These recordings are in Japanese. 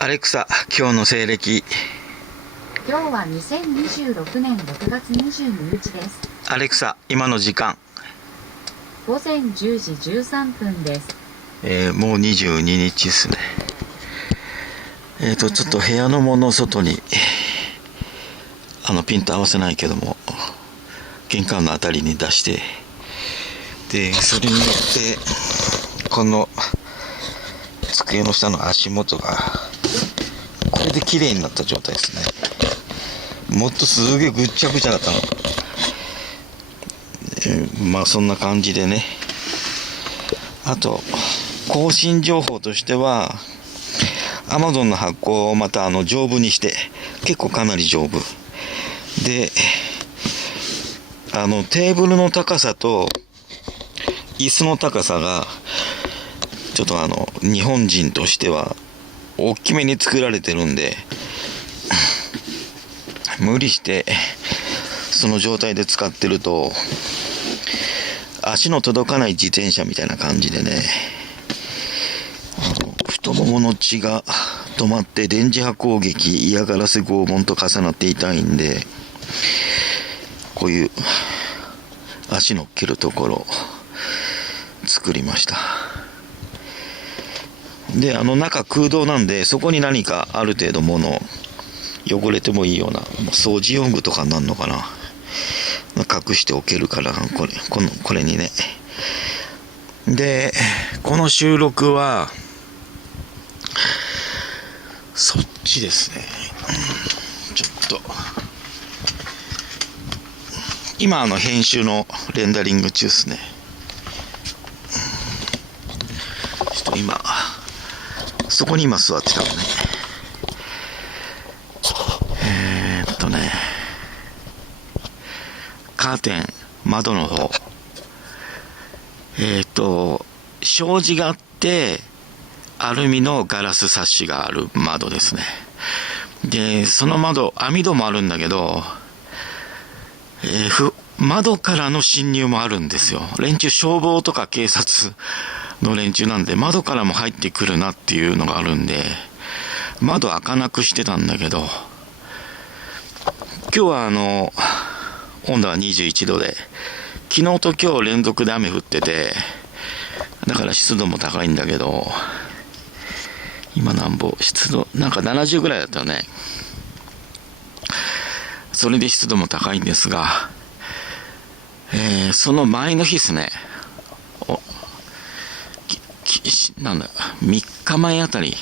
アレクサ、今日の西暦。今日は2026年6月22日です。アレクサ、今の時間。午前10時13分です。もう22日ですね。ちょっと部屋のものを外にピンと合わせないけども、玄関のあたりに出して、でそれによってこの机の下の足元がこれで綺麗になった状態ですね。もっとすげえぐっちゃぐちゃだったの。まあそんな感じでね。あと更新情報としては Amazon の発行をまた丈夫にして、結構かなり丈夫で、テーブルの高さと椅子の高さがちょっと日本人としては大きめに作られてるんで、無理してその状態で使ってると足の届かない自転車みたいな感じでね、太ももの血が止まって電磁波攻撃、嫌がらせ拷問と重なって痛いんで、こういう足のっけるところ作りました。で中空洞なんで、そこに何かある程度物汚れてもいいような掃除用具とかになるのかな、隠しておけるから、これにね。でこの収録はそっちですね。ちょっと今編集のレンダリング中ですね。ちょっと今そこに今座ってたのね。カーテン、窓の方、障子があってアルミのガラスサッシがある窓ですね。でその窓、網戸もあるんだけど、窓からの侵入もあるんですよ。連中、消防とか警察の連中なんで、窓からも入ってくるなっていうのがあるんで、窓開かなくしてたんだけど、今日は温度は21度で、昨日と今日連続で雨降ってて、だから湿度も高いんだけど、今なんぼ湿度なんか70ぐらいだったよね。それで湿度も高いんですが、その前の日ですね、3日前あたり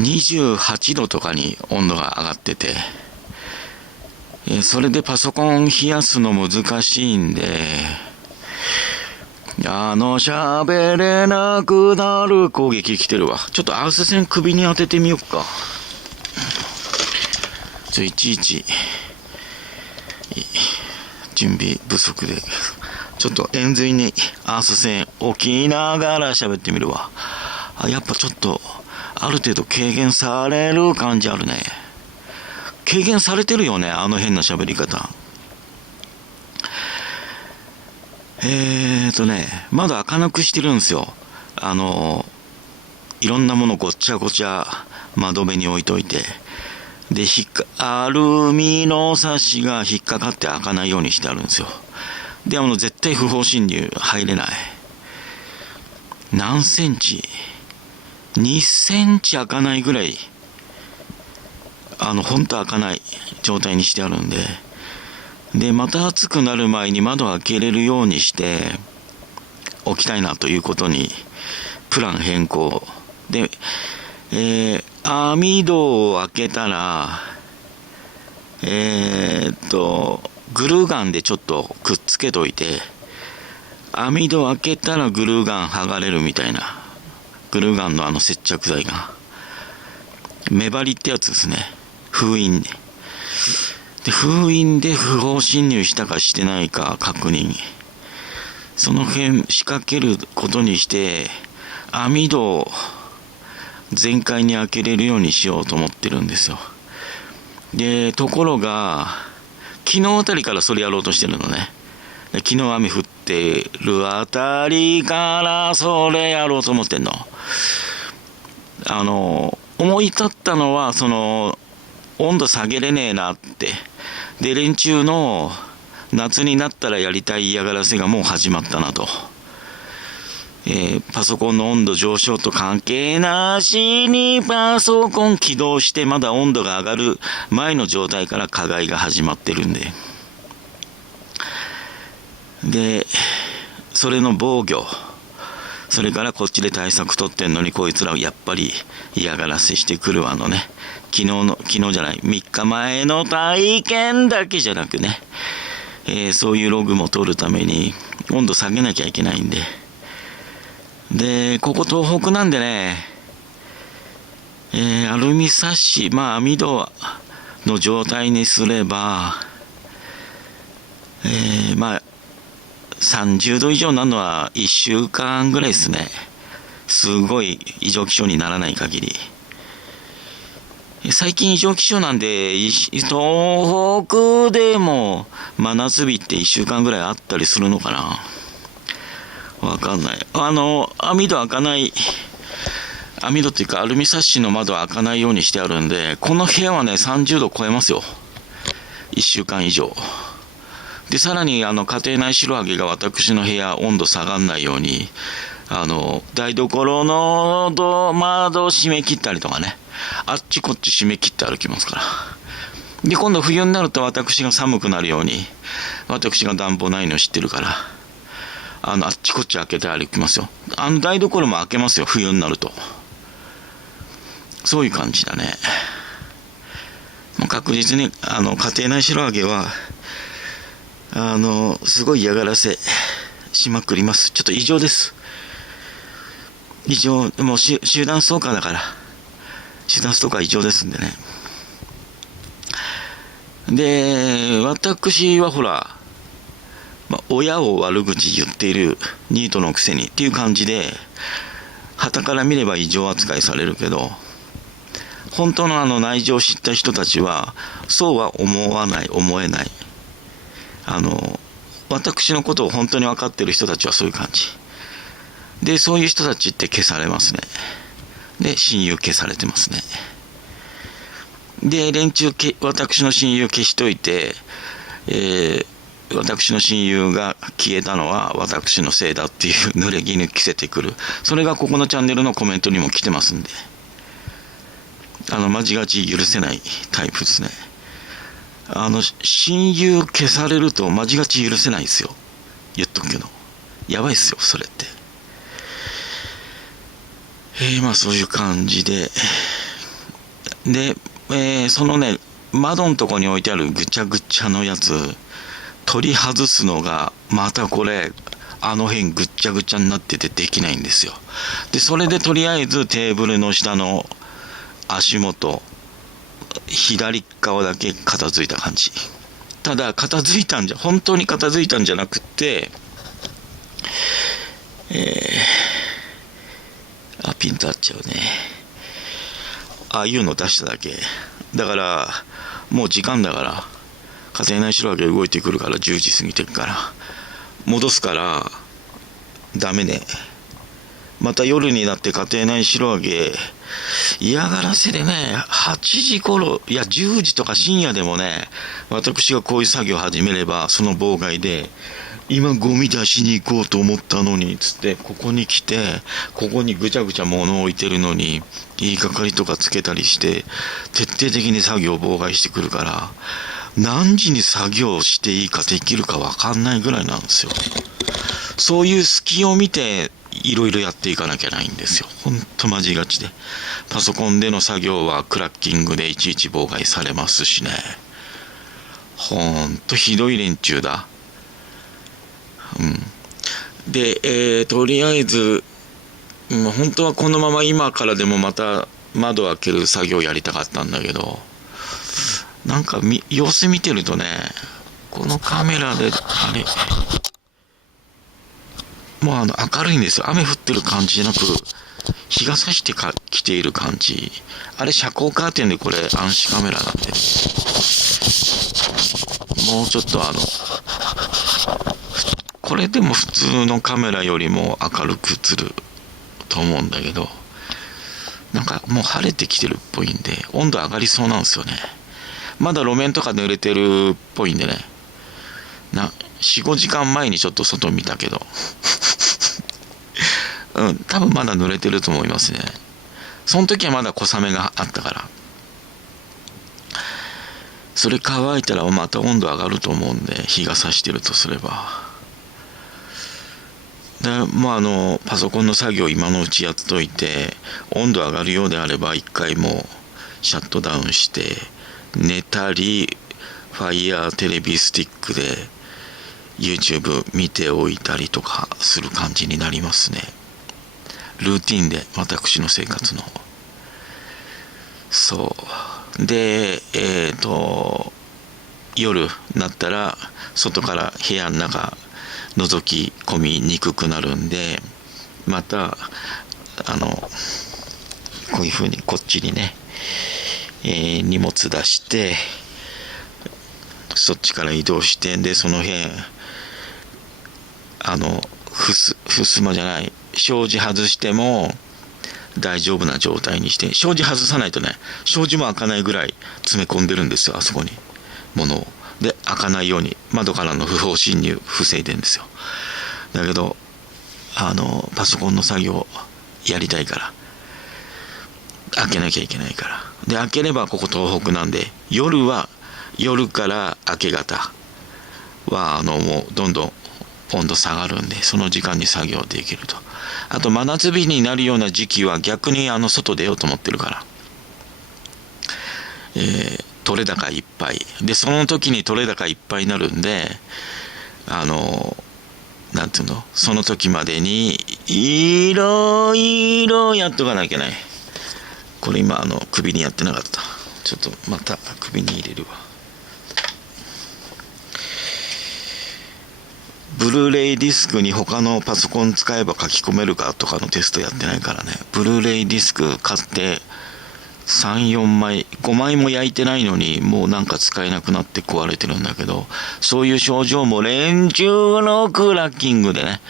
28度とかに温度が上がってて、それでパソコン冷やすの難しいんで、喋れなくなる攻撃来てるわ。ちょっとアウス線首に当ててみよっか。いちいち準備不足で、ちょっと円髄にアース線置きながら喋ってみるわ。やっぱちょっとある程度軽減される感じあるね。軽減されてるよね、変な喋り方。窓開かなくしてるんですよ。いろんなものごちゃごちゃ窓辺に置いといて、でアルミのサッシが引っかかって開かないようにしてあるんですよ。で絶対不法侵入入れない。何センチ、2センチ開かないぐらい、ほんと開かない状態にしてあるんで、また暑くなる前に窓を開けれるようにしておきたいなということにプラン変更で、網戸を開けたらグルーガンでちょっとくっつけといて、網戸を開けたらグルーガン剥がれるみたいな、グルーガンの接着剤が目張りってやつですね。封印で不法侵入したかしてないか確認、その辺仕掛けることにして、網戸を全開に開けれるようにしようと思ってるんですよ。でところが昨日あたりからそれやろうとしてるのね。で昨日雨降ってるあたりからそれやろうと思ってんの。思い立ったのは、温度下げれねえなって。で、連中の夏になったらやりたい嫌がらせがもう始まったなと。パソコンの温度上昇と関係なしにパソコン起動してまだ温度が上がる前の状態から加害が始まってるんで。で、それの防御。それからこっちで対策取ってんのにこいつらやっぱり嫌がらせしてくるわのね。昨日じゃない、3日前の体験だけじゃなくね、そういうログも取るために温度下げなきゃいけないんで。で、ここ東北なんでね、アルミサッシ、網戸の状態にすれば、30度以上になるのは1週間ぐらいですね。すごい異常気象にならない限り。最近異常気象なんで、東北でも真夏日って1週間ぐらいあったりするのかな。わかんない。網戸開かない、網戸っていうかアルミサッシの窓は開かないようにしてあるんで、この部屋はね、30度超えますよ。1週間以上。で、さらに家庭内白揚げが私の部屋温度下がんないように、台所の窓閉め切ったりとかね、あっちこっち閉め切って歩きますから。で、今度冬になると私が寒くなるように、私が暖房ないの知ってるから、あっちこっち開けて歩きますよ。台所も開けますよ、冬になると。そういう感じだね。確実に、家庭内白揚げは、すごい嫌がらせしまくります。ちょっと異常です。異常、もう集団ストーカーだから。集団ストーカー異常ですんでね。で、私はほら、親を悪口言っているニートのくせにっていう感じで、傍から見れば異常扱いされるけど、本当の内情を知った人たちは、そうは思わない、思えない。私のことを本当に分かっている人たちはそういう感じ。で、そういう人たちって消されますね。で、親友消されてますね。で、私の親友消しといて、私の親友が消えたのは私のせいだっていう濡れ衣着せてくる。それがここのチャンネルのコメントにも来てますんで。間違ち許せないタイプですね。親友消されると間違ち許せないですよ。言っとくけど。やばいっすよ、それって。そういう感じで。で、そのね、窓のとこに置いてあるぐちゃぐちゃのやつ、取り外すのが、またこれ、辺ぐっちゃぐちゃになっててできないんですよ。で、それでとりあえずテーブルの下の足元、左側だけ片付いた感じ。ただ本当に片付いたんじゃなくて、ピンと合っちゃうね。ああいうの出しただけ。だから、もう時間だから、家庭内白揚げ動いてくるから10時過ぎてるから、戻すから、ダメね。また夜になって家庭内白揚げ、嫌がらせでね、8時頃、いや10時とか深夜でもね、私がこういう作業を始めれば、その妨害で、今ゴミ出しに行こうと思ったのに、つって、ここに来て、ここにぐちゃぐちゃ物を置いてるのに、言いがかりとかつけたりして、徹底的に作業を妨害してくるから、何時に作業していいかできるか分かんないぐらいなんですよ。そういう隙を見て、いろいろやっていかなきゃないんですよ。ほんとマジがちで。パソコンでの作業はクラッキングでいちいち妨害されますしね。ほんとひどい連中だ。で、とりあえず、本当はこのまま今からでもまた窓を開ける作業をやりたかったんだけど、なんか様子見てるとね、このカメラで、もう明るいんですよ。雨降ってる感じじゃなく、日が差してきている感じ。あれ遮光カーテンでこれ暗視カメラなんで。もうちょっとこれでも普通のカメラよりも明るく映ると思うんだけど、なんかもう晴れてきてるっぽいんで温度上がりそうなんですよね。まだ路面とか濡れてるっぽいんでね、4、5時間前にちょっと外見たけど多分まだ濡れてると思いますね。その時はまだ小雨があったから。それ乾いたらまた温度上がると思うんで、日が差してるとすれば。でパソコンの作業今のうちやっといて、温度上がるようであれば一回もうシャットダウンして寝たり、Fire テレビスティックで YouTube 見ておいたりとかする感じになりますね。ルーティンで、私の生活の。そうで夜になったら外から部屋の中覗き込みにくくなるんで、またこういうふうにこっちにね、荷物出してそっちから移動して、でその辺ふすまじゃない、障子外しても大丈夫な状態にして、障子外さないとね、障子も開かないぐらい詰め込んでるんですよ、あそこに物を。で開かないように窓からの不法侵入防いでんですよ。だけどパソコンの作業やりたいから開けなきゃいけないから。で開ければここ東北なんで、夜から明け方はもうどんどん温度下がるんで、その時間に作業できると。あと真夏日になるような時期は逆に外出ようと思ってるから、取れ高いっぱいで、その時に取れ高いっぱいになるんで、なんていうの、その時までにいろいろやっとかなきゃいけない。これ今首にやってなかった。ちょっとまた首に入れるわ。ブルーレイディスクに他のパソコン使えば書き込めるかとかのテストやってないからね。ブルーレイディスク買って3、4枚、5枚も焼いてないのにもうなんか使えなくなって壊れてるんだけど、そういう症状も連中のクラッキングでね、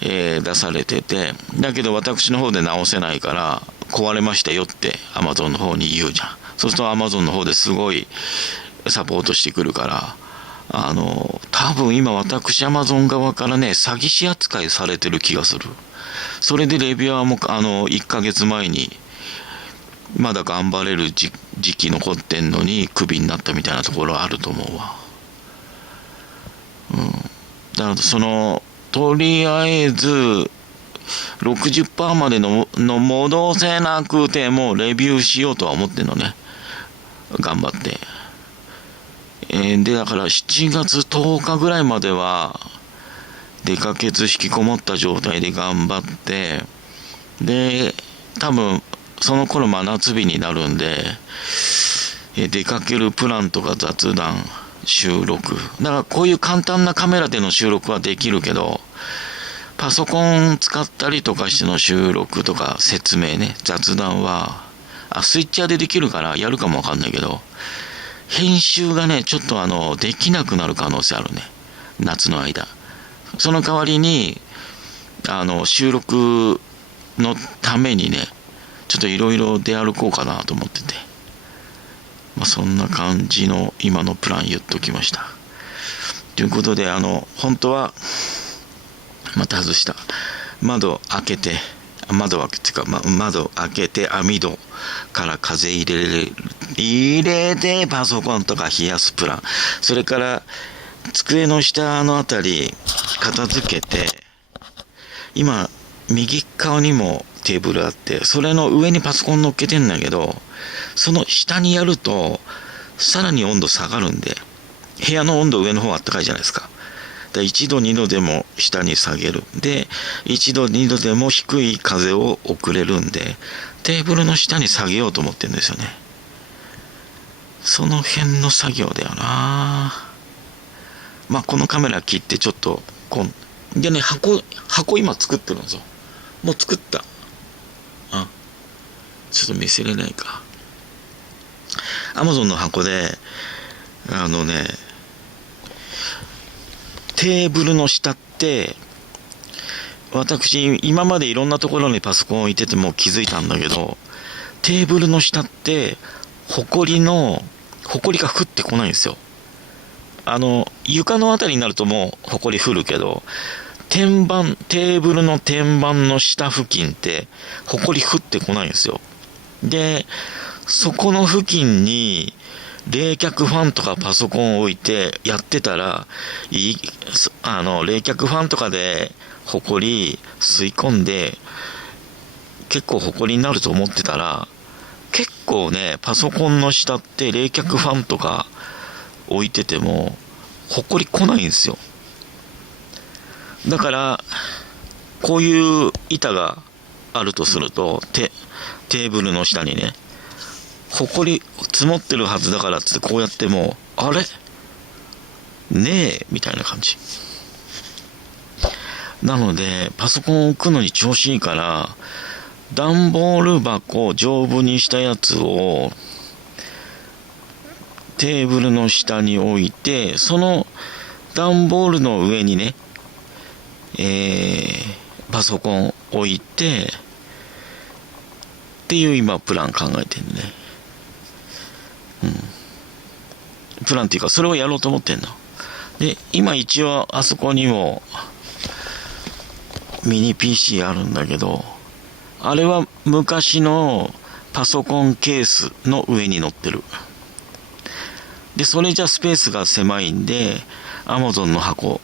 出されてて、だけど私の方で直せないから壊れましたよって Amazon の方に言うじゃん。そうすると Amazon の方ですごいサポートしてくるから、多分今私 Amazon 側からね詐欺師扱いされてる気がする。それでレビュアーも1ヶ月前にまだ頑張れる時期残ってんのにクビになったみたいなところあると思うわ。だからとりあえず 60% までの戻せなくてもレビューしようとは思ってんのね、頑張って。でだから7月10日ぐらいまでは出かけず引きこもった状態で頑張って、で多分その頃真夏日になるんで、出かけるプランとか雑談収録だからこういう簡単なカメラでの収録はできるけど、パソコン使ったりとかしての収録とか説明ね、雑談はスイッチャーでできるからやるかもわかんないけど、編集がねちょっとできなくなる可能性あるね、夏の間。その代わりに収録のためにねちょっといろいろ出歩こうかなと思ってて、そんな感じの今のプラン言っときました。ということで本当はまた外した窓開けて網戸から風入れてパソコンとか冷やすプラン、それから机の下のあたり片付けて、今右側にもテーブルあって、それの上にパソコン乗っけてんだけど、その下にやるとさらに温度下がるんで、部屋の温度上の方あったかいじゃないですか。で1度2度でも下に下げる。で1度2度でも低い風を送れるんで、テーブルの下に下げようと思ってるんですよね。その辺の作業だよな。このカメラ切ってちょっとでね、箱今作ってるんですよ。もう作った。ちょっと見せれないか。Amazon の箱でテーブルの下って、私今までいろんなところにパソコン置いてても気づいたんだけど、テーブルの下ってほこりが降ってこないんですよ。床のあたりになるともうほこり降るけど、テーブルの天板の下付近ってほこり降ってこないんですよ。で、そこの付近に冷却ファンとかパソコンを置いてやってたら、冷却ファンとかでほこり吸い込んで結構ほこりになると思ってたら、結構ね、パソコンの下って冷却ファンとか置いててもほこり来ないんですよ。だからこういう板があるとすると、テーブルの下にね、ほこり積もってるはずだからっつってこうやっても、あれねえみたいな感じなので、パソコンを置くのに調子いいから、段ボール箱丈夫にしたやつをテーブルの下に置いて、その段ボールの上にね、パソコン置いてっていう今プラン考えてるね。プランっていうか、それをやろうと思ってんの。で、今一応あそこにもミニ PC あるんだけど、あれは昔のパソコンケースの上に乗ってる。で、それじゃスペースが狭いんで、Amazon の箱、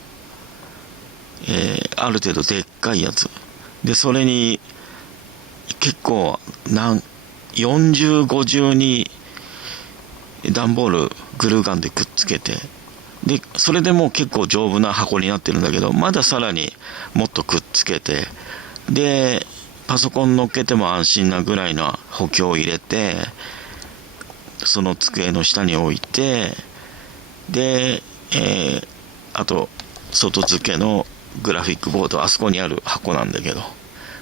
ある程度でっかいやつで、それに結構40、50に段ボールグルーガンでくっつけて、でそれでもう結構丈夫な箱になってるんだけど、まださらにもっとくっつけて、でパソコン乗っけても安心なぐらいの補強を入れて、その机の下に置いて、で、あと外付けのグラフィックボード、あそこにある箱なんだけど、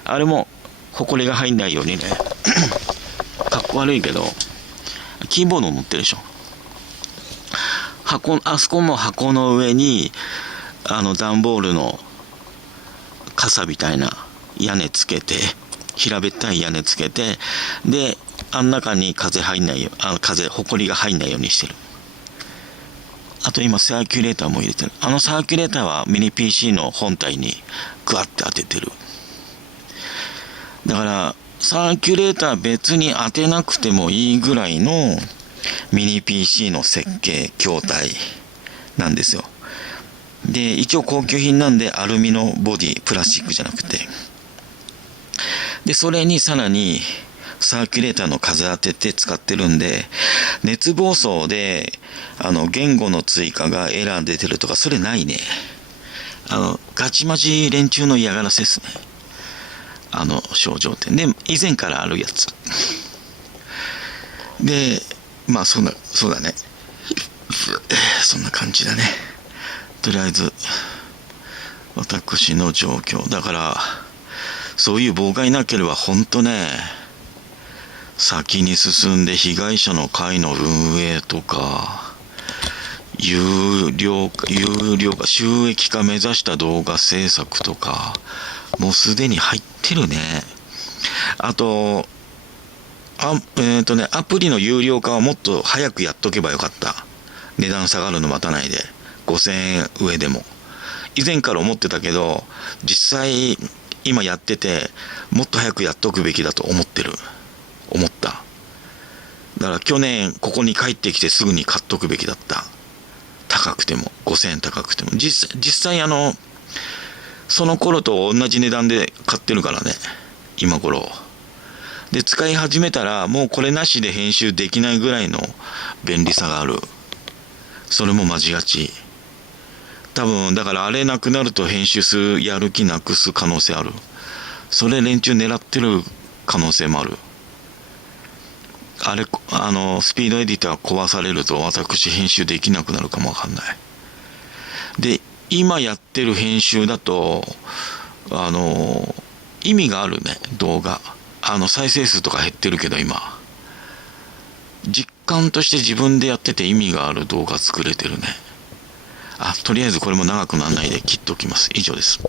あれもホコリが入んないようにねかっこ悪いけどキーボード乗ってるでしょ。あそこも箱の上に段ボールの傘みたいな屋根つけて、平べったい屋根つけて、であん中に風入んないよ、ホコリが入んないようにしてる。あと今サーキュレーターも入れてる。サーキュレーターはミニ PC の本体にグワッて当ててる。だからサーキュレーター別に当てなくてもいいぐらいのミニ PC の設計筐体なんですよ。で一応高級品なんでアルミのボディ、プラスチックじゃなくて、でそれにさらにサーキュレーターの風当てて使ってるんで、熱暴走で言語の追加がエラー出てるとか、それないね。ガチマジ連中の嫌がらせですね、症状ってで、以前からあるやつで、まあそうだねそんな感じだね。とりあえず私の状況だから、そういう妨害なければ本当ね、先に進んで被害者の会の運営とか、有料化収益化目指した動画制作とかもうすでに入ってるね。あとアプリの有料化はもっと早くやっとけばよかった。値段下がるの待たないで5000円上でも。以前から思ってたけど、実際今やっててもっと早くやっとくべきだと思った。だから去年ここに帰ってきてすぐに買っとくべきだった。高くても5000円高くても、実際その頃と同じ値段で買ってるからね、今頃で使い始めたらもうこれなしで編集できないぐらいの便利さがある。それもマジ勝ち。多分だからあれなくなると編集するやる気なくす可能性ある。それ連中狙ってる可能性もある。スピードエディター壊されると私編集できなくなるかもわかんない。で今やってる編集だと意味があるね。動画再生数とか減ってるけど、今実感として自分でやってて意味がある動画作れてるね。とりあえずこれも長くならないで切っておきます。以上です。